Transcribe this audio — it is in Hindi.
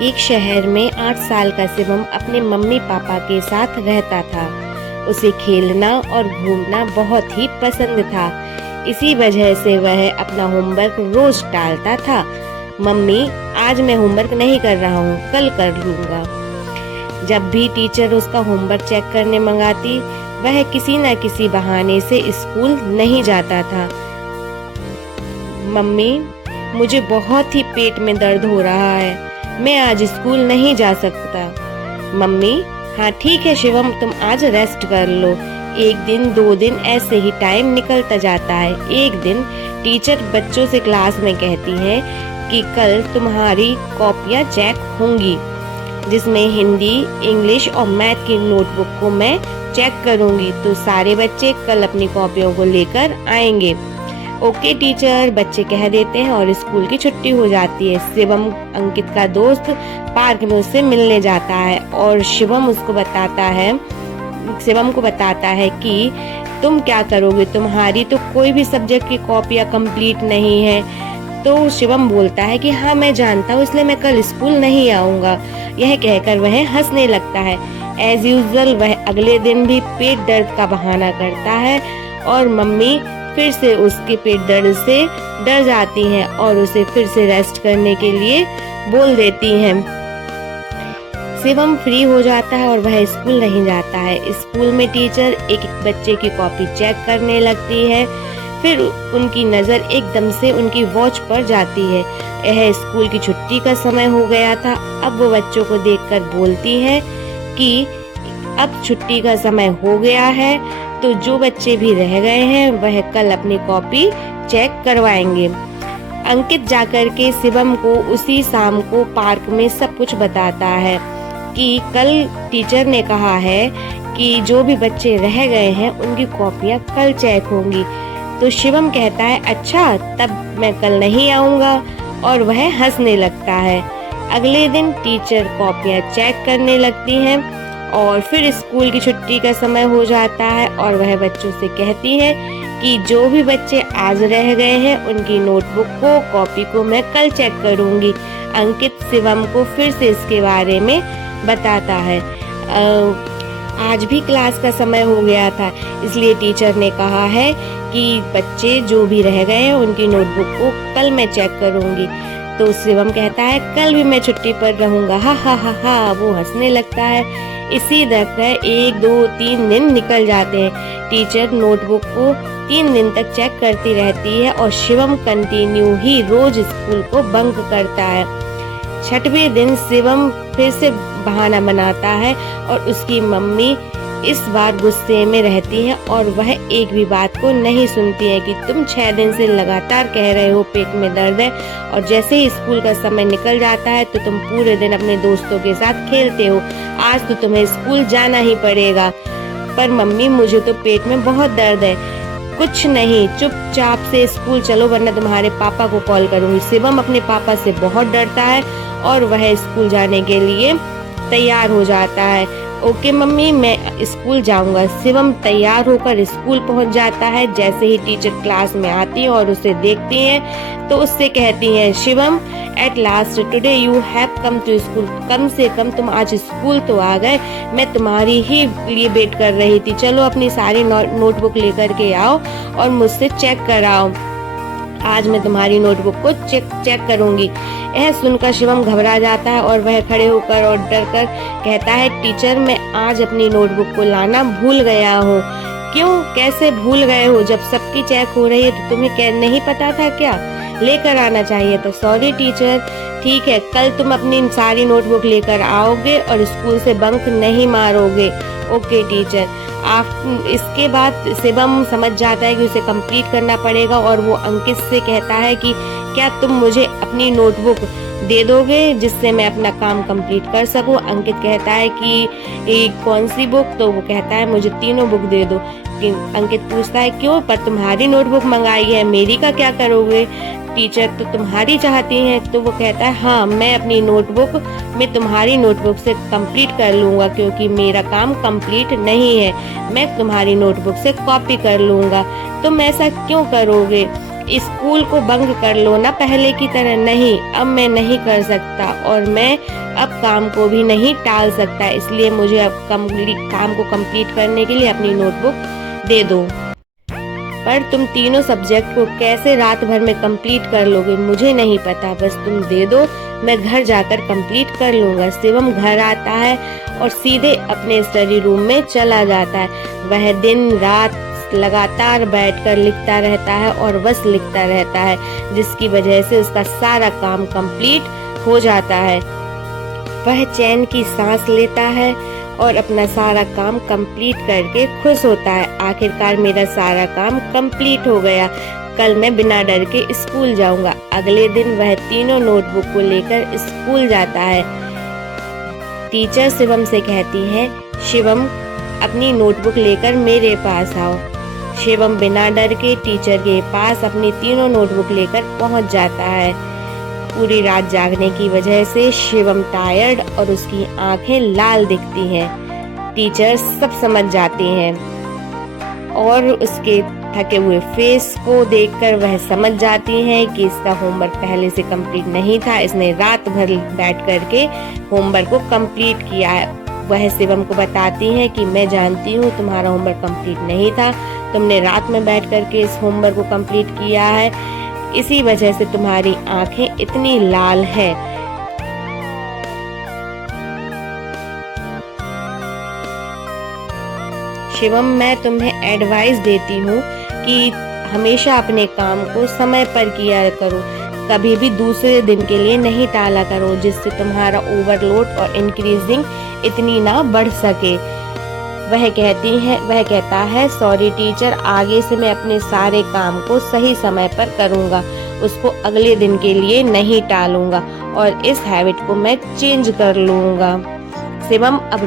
एक शहर में 8 साल का शिवम अपने मम्मी पापा के साथ रहता था। उसे खेलना और घूमना बहुत ही पसंद था। इसी वजह से वह अपना होमवर्क रोज टालता था। मम्मी, आज मैं होमवर्क नहीं कर रहा हूँ, कल कर लूँगा। जब भी टीचर उसका होमवर्क चेक करने मंगाती, वह किसी न किसी बहाने से स्कूल नहीं जाता था। मम्मी, मुझे बहुत ही पेट में दर्द हो रहा है, मैं आज स्कूल नहीं जा सकता। मम्मी, हाँ ठीक है शिवम, तुम आज रेस्ट कर लो। एक दिन 2 दिन ऐसे ही टाइम निकलता जाता है। एक दिन टीचर बच्चों से क्लास में कहती है कि कल तुम्हारी कॉपियाँ चेक होंगी, जिसमें हिंदी, इंग्लिश और मैथ की नोटबुक को मैं चेक करूंगी। तो सारे बच्चे कल अपनी कॉपियों को लेकर आएंगे। ओके टीचर, बच्चे कह देते हैं और स्कूल की छुट्टी हो जाती है। शिवम, अंकित का दोस्त, पार्क में उससे मिलने जाता है और शिवम को बताता है कि तुम क्या करोगे, तुम्हारी तो कोई भी सब्जेक्ट की कॉपियाँ कंप्लीट नहीं है। तो शिवम बोलता है कि हाँ मैं जानता हूँ, इसलिए मैं कल स्कूल नहीं आऊँगा। यह कहकर वह हंसने लगता है। एज यूजुअल वह अगले दिन भी पेट दर्द का बहाना करता है और मम्मी फिर से उसके पेट दर्द से डर जाती हैं और उसे फिर से रेस्ट करने के लिए बोल देती हैं। शिवम फ्री हो जाता है और वह स्कूल नहीं जाता है। स्कूल में टीचर एक एक बच्चे की कॉपी चेक करने लगती है। फिर उनकी नज़र एकदम से उनकी वॉच पर जाती है। यह स्कूल की छुट्टी का समय हो गया था। अब वो बच्चों को देखकर बोलती है कि अब छुट्टी का समय हो गया है, तो जो बच्चे भी रह गए हैं वह कल अपनी कॉपी चेक करवाएंगे। अंकित जाकर के शिवम को उसी शाम को पार्क में सब कुछ बताता है कि कल टीचर ने कहा है कि जो भी बच्चे रह गए हैं उनकी कॉपियाँ कल चेक होंगी। तो शिवम कहता है अच्छा, तब मैं कल नहीं आऊँगा, और वह हंसने लगता है। अगले दिन टीचर कॉपियाँ चेक करने लगती हैं और फिर स्कूल की छुट्टी का समय हो जाता है और वह बच्चों से कहती है कि जो भी बच्चे आज रह गए हैं उनकी नोटबुक को, कॉपी को मैं कल चेक करूँगी। अंकित शिवम को फिर से इसके बारे में बताता है। आज भी क्लास का समय हो गया था, इसलिए टीचर ने कहा है कि बच्चे जो भी रह गए हैं उनकी नोटबुक को कल मैं चेक करूँगी। तो शिवम कहता है कल भी मैं छुट्टी पर रहूँगा, हा हा हा हा। वो हंसने लगता है। इसी तरह 1 2 3 दिन निकल जाते हैं। टीचर नोटबुक को 3 दिन तक चेक करती रहती है और शिवम कंटिन्यू ही रोज स्कूल को बंक करता है। 6वें दिन शिवम फिर से बहाना बनाता है और उसकी मम्मी इस बार गुस्से में रहती हैं और वह एक भी बात को नहीं सुनती है कि तुम 6 दिन से लगातार कह रहे हो पेट में दर्द है, और जैसे ही स्कूल का समय निकल जाता है तो तुम पूरे दिन अपने दोस्तों के साथ खेलते हो। आज तो तुम्हें स्कूल जाना ही पड़ेगा। पर मम्मी, मुझे तो पेट में बहुत दर्द है। कुछ नहीं, चुपचाप से स्कूल चलो वरना तुम्हारे पापा को कॉल करूंगी। शिवम अपने पापा से बहुत डरता है और वह स्कूल जाने के लिए तैयार हो जाता है। ओके मम्मी, मैं स्कूल जाऊंगा। शिवम तैयार होकर स्कूल पहुंच जाता है। जैसे ही टीचर क्लास में आती है और उसे देखती हैं तो उससे कहती हैं Shivam, at last today you have come to school. कम से कम तुम आज स्कूल तो आ गए, मैं तुम्हारी ही लिए वेट कर रही थी। चलो अपनी सारी नोटबुक लेकर के आओ और मुझसे चेक कराओ। आज मैं तुम्हारी नोटबुक को चेक करूंगी। यह सुनकर शिवम घबरा जाता है और वह खड़े होकर और डर कर कहता है टीचर, मैं आज अपनी नोटबुक को लाना भूल गया हूँ। क्यों, कैसे भूल गए हो? जब सबकी चेक हो रही है तो तुम्हें नहीं पता था क्या? लेकर आना चाहिए था। सॉरी टीचर, ठीक है, कल तुम अपनी सारी नोटबुक लेकर आओगे और स्कूल से बंक नहीं मारोगे। Okay teacher. इसके बाद शिवम समझ जाता है कि उसे कंप्लीट करना पड़ेगा और वो अंकित से कहता है कि क्या तुम मुझे अपनी नोटबुक दे दोगे जिससे मैं अपना काम कंप्लीट कर सकूं। अंकित कहता है कि कौन सी बुक? तो वो कहता है मुझे तीनों बुक दे दो। अंकित पूछता है क्यों? पर तुम्हारी नोटबुक मंगाई है, मेरी का क्या करोगे? टीचर तो तुम्हारी चाहती हैं। तो वो कहता है हाँ, मैं अपनी नोटबुक में तुम्हारी नोटबुक से कंप्लीट कर लूँगा, क्योंकि मेरा काम कंप्लीट नहीं है। मैं तुम्हारी नोटबुक से कॉपी कर लूँगा। तुम ऐसा क्यों करोगे? स्कूल को बंक कर लो ना, पहले की तरह नहीं। अब मैं नहीं कर सकता और मैं अब काम को भी नहीं टाल सकता, इसलिए मुझे अब काम को कंप्लीट करने के लिए अपनी नोटबुक दे दो। पर तुम तीनों सब्जेक्ट को कैसे रात भर में कंप्लीट कर लोगे मुझे नहीं पता, बस तुम दे दो, मैं घर जाकर कंप्लीट कर लूँगा। शिवम घर आता है और सीधे अपने स्टडी रूम में चला जाता है। वह दिन रात लगातार बैठकर लिखता रहता है और बस लिखता रहता है, जिसकी वजह से उसका सारा काम कंप्लीट हो जाता है। वह चैन की सांस लेता है और अपना सारा काम कंप्लीट करके खुश होता है। आखिरकार मेरा सारा काम कंप्लीट हो गया, कल मैं बिना डर के स्कूल जाऊंगा। अगले दिन वह तीनों नोटबुक को लेकर स्कूल जाता है। टीचर शिवम से कहती है, शिवम अपनी नोटबुक लेकर मेरे पास आओ। शिवम बिना डर के टीचर के पास अपनी तीनों नोटबुक लेकर पहुंच जाता है। पूरी रात जागने की वजह से शिवम टायर्ड और उसकी आंखें लाल दिखती हैं। टीचर सब समझ जाते हैं और उसके थके हुए फेस को देखकर वह समझ जाती हैं कि इसका होमवर्क पहले से कंप्लीट नहीं था, इसने रात भर बैठ करके होमवर्क को कंप्लीट किया है। वह शिवम को बताती है कि मैं जानती हूँ तुम्हारा होमवर्क कंप्लीट नहीं था, तुमने रात में बैठ करके इस होमवर्क को कंप्लीट किया है, इसी वजह से तुम्हारी आंखें इतनी लाल है। शिवम, मैं तुम्हें एडवाइस देती हूँ कि हमेशा अपने काम को समय पर किया करो, कभी भी दूसरे दिन के लिए नहीं टाला करो, जिससे तुम्हारा ओवरलोड और इंक्रीजिंग इतनी ना बढ़ सके। वह कहता है, सॉरी टीचर, आगे से मैं अपने सारे काम को सही समय पर करूँगा, उसको अगले दिन के लिए नहीं टालूंगा और इस हैबिट को मैं चेंज कर लूँगा। शिवम अब